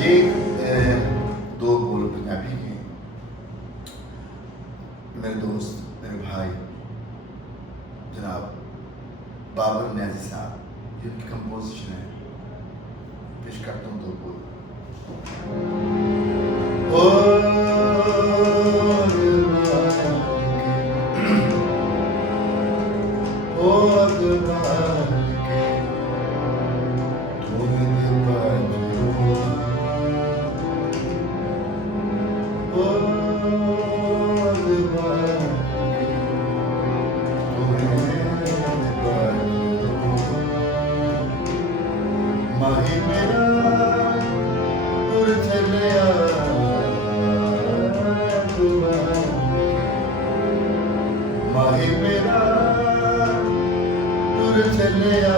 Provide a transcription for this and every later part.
ये दो बोल पंजाबी के मेरे दोस्त, मेरे भाई जनाब बाबर न्याजी साहब, जिनकी कंपोजिशन है, पेश करता हूँ दो बोल। माही मेरा दूर चलिया माही मेरा दूर चलिया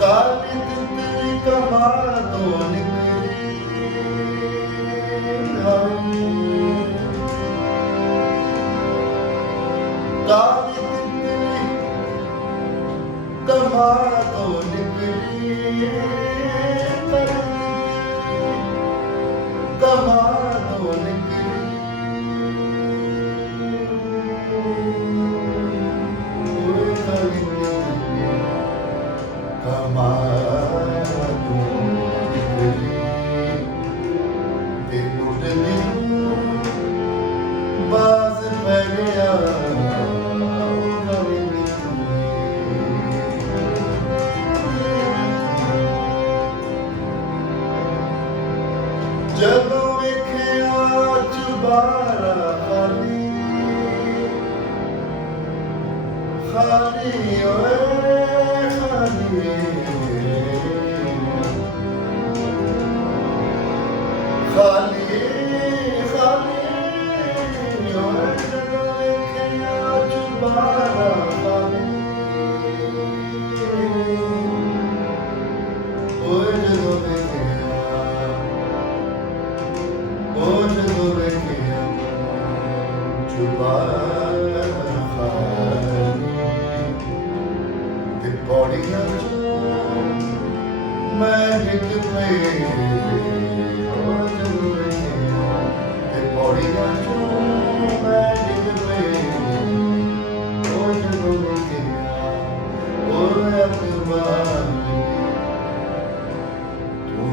काली तितली कमा तो निकली काली तितली कमा तो निकली कमा तो निकली काली तितली कमा तो निकली ते उड़ने बाज पै गया ਜਦੋਂ ਵੇਖਿਆ ਚੁਬਾਰਾ ਖਾਲੀ ਖਾਲੀ ਓਏ ਖਾਲੀ ਖਾਲੀ ਖਾਲੀ ਓਏ ਜਦੋਂ ਵੇਖਿਆ ਚੁਬਾਰਾ ਖਾਲੀ ਓਏ ਜਦੋਂ ਵੇਖਿਆ ਤੇ ਪੌੜੀਆਂ ਚੋਂ ਮੈਂ ਡਿੱਗ ਪਈ ਤੇ ਪੌੜੀਆਂ ਚੋਂ ਮੈਂ ਡਿੱਗ ਪਈ ਉਹ ਜਦੋਂ ਵੇਖਿਆ ਉਹ ਅਕਬਾਰ ਤੂੰ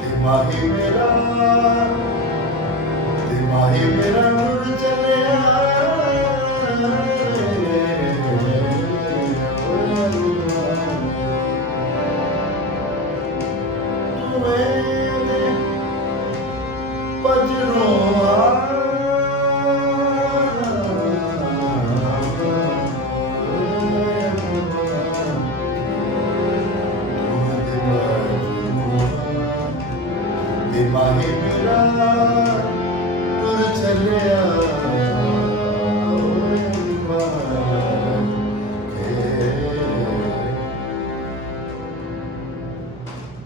ਤੇ ਬਾਜੂ माही मेरा